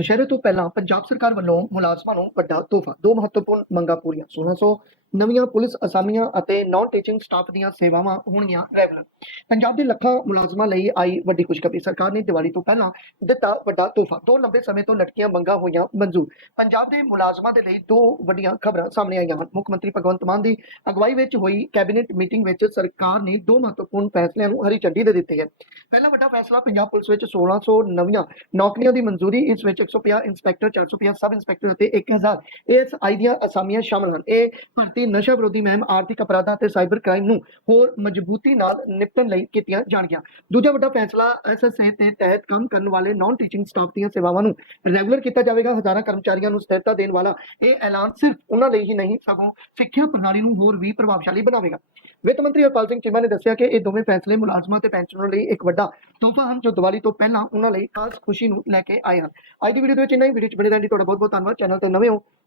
ਦੁਸ਼ਹਿਰੇ ਤੋਂ ਪਹਿਲਾਂ ਪੰਜਾਬ ਸਰਕਾਰ ਵੱਲੋਂ ਮੁਲਾਜ਼ਮਾਂ ਨੂੰ ਵੱਡਾ ਤੋਹਫਾ, ਦੋ ਮਹੱਤਵਪੂਰਨ ਮੰਗਾਂ ਪੂਰੀਆਂ 1600 ਨਵੀਆਂ ਪੁਲਿਸ ਅਸਾਮੀਆਂ ਅਤੇ ਨਾਨ ਟੀਚਿੰਗ ਸਟਾਫ ਦੀਆਂ ਸੇਵਾਵਾਂ ਹੋਣਗੀਆਂ ਰੈਗੂਲਰ ਪੰਜਾਬ ਦੇ ਲੱਖਾਂ ਮੁਲਾਜ਼ਮਾਂ ਲਈ ਆਈ ਵੱਡੀ ਖੁਸ਼ਖਬਰੀ। ਸਰਕਾਰ ਨੇ ਦੀਵਾਲੀ ਤੋਂ ਪਹਿਲਾਂ ਦਿੱਤਾ ਵੱਡਾ ਤੋਹਫਾ। ਦੋ ਲੰਬੇ ਸਮੇਂ ਤੋਂ ਲਟਕੀਆਂ ਮੰਗਾਂ ਹੋਈਆਂ ਮਨਜ਼ੂਰ। ਪੰਜਾਬ ਦੇ ਮੁਲਾਜ਼ਮਾਂ ਦੇ ਲਈ ਦੋ ਵੱਡੀਆਂ ਖਬਰਾਂ ਸਾਹਮਣੇ ਆਈਆਂ ਹਨ। ਮੁੱਖ ਮੰਤਰੀ ਭਗਵੰਤ ਮਾਨ ਦੀ ਅਗਵਾਈ ਵਿੱਚ ਹੋਈ ਕੈਬਨਿਟ ਮੀਟਿੰਗ ਵਿੱਚ ਸਰਕਾਰ ਨੇ ਦੋ ਮਹੱਤਵਪੂਰਨ ਫੈਸਲਿਆਂ ਨੂੰ ਹਰੀ ਝੰਡੀ ਦੇ ਦਿੱਤੀ ਹੈ। ਪਹਿਲਾ ਵੱਡਾ ਫੈਸਲਾ ਪੰਜਾਬ ਪੁਲਿਸ ਵਿੱਚ 1600 ਨਵੀਆਂ ਨੌਕਰੀਆਂ ਦੀ ਮਨਜ਼ੂਰੀ, ਇਸ ਵਿੱਚ 150 ਇੰਸਪੈਕਟਰ 450 ਸਬ ਇੰਸਪੈਕਟਰ ਅਤੇ 1000 ਏਐਸਆਈ ਦੀਆਂ ਅਸਾਮੀਆਂ ਸ਼ਾਮਲ ਹਨ। ਇਹ ਭਰਤੀ ਨਸ਼ਾ ਵਿਰੋਧੀ ਮਹਿਮ ਆਰਥਿਕ ਅਪਰਾਧਾਂ ਅਤੇ ਸਾਈਬਰ ਕ੍ਰਾਈਮ ਨੂੰ ਹੋਰ ਮਜ਼ਬੂਤੀ ਨਾਲ ਨਿਪਟਣ ਲਈ ਕੀਤੀਆਂ ਜਾਣਗੀਆਂ। ਦੂਜਾ ਵੱਡਾ ਫੈਸਲਾ ਐਸਐਸਏ ਦੇ ਤਹਿਤ ਕੰਮ ਕਰਨ ਵਾਲੇ ਨਾਨ ਟੀਚਿੰਗ ਸਟਾਫ ਦੀਆਂ ਸੇਵਾਵਾਂ ਨੂੰ ਰੈਗੂਲਰ ਕੀਤਾ ਜਾਵੇਗਾ। ਹਜ਼ਾਰਾਂ ਕਰਮਚਾਰੀਆਂ ਨੂੰ ਸਥਿਰਤਾ ਦੇਣ ਵਾਲਾ ਇਹ ਐਲਾਨ ਸਿਰਫ ਉਹਨਾਂ ਲਈ ਹੀ ਨਹੀਂ, ਸਗੋਂ ਸਿੱਖਿਆ ਪ੍ਰਣਾਲੀ ਨੂੰ ਹੋਰ ਵੀ ਪ੍ਰਭਾਵਸ਼ਾਲੀ ਬਣਾਵੇਗਾ। ਵਿੱਤ ਮੰਤਰੀ ਹਰਪਾਲ ਸਿੰਘ ਚੀਮਾ ਨੇ ਦੱਸਿਆ ਕਿ ਇਹ ਦੋਵੇਂ ਫੈਸਲੇ ਮੁਲਾਜ਼ਮਾਂ ਤੇ ਪੈਨਸ਼ਨਰਾਂ ਲਈ ਇੱਕ ਵੱਡਾ ਤੋਹਫਾ ਹਨ, ਜੋ ਦੀਵਾਲੀ ਤੋਂ ਪਹਿਲਾਂ ਉਹਨਾਂ ਲਈ ਖਾਸ ਖੁਸ਼ੀ ਨੂੰ ਲੈ ਕੇ ਆਏ ਹਨ। ਅੱਜ ਦੀ ਵੀਡੀਓ ਦੇ ਵਿੱਚ ਇੰਨਾ ਹੀ। ਵੀਡੀਓ ਚ ਬਣੇ ਰਹਿਣ ਲਈ ਤੁਹਾਡਾ ਬਹੁਤ ਬਹੁਤ ਧੰਨਵਾਦ। ਚੈਨਲ ਤੇ ਨਵੇਂ ਹੋ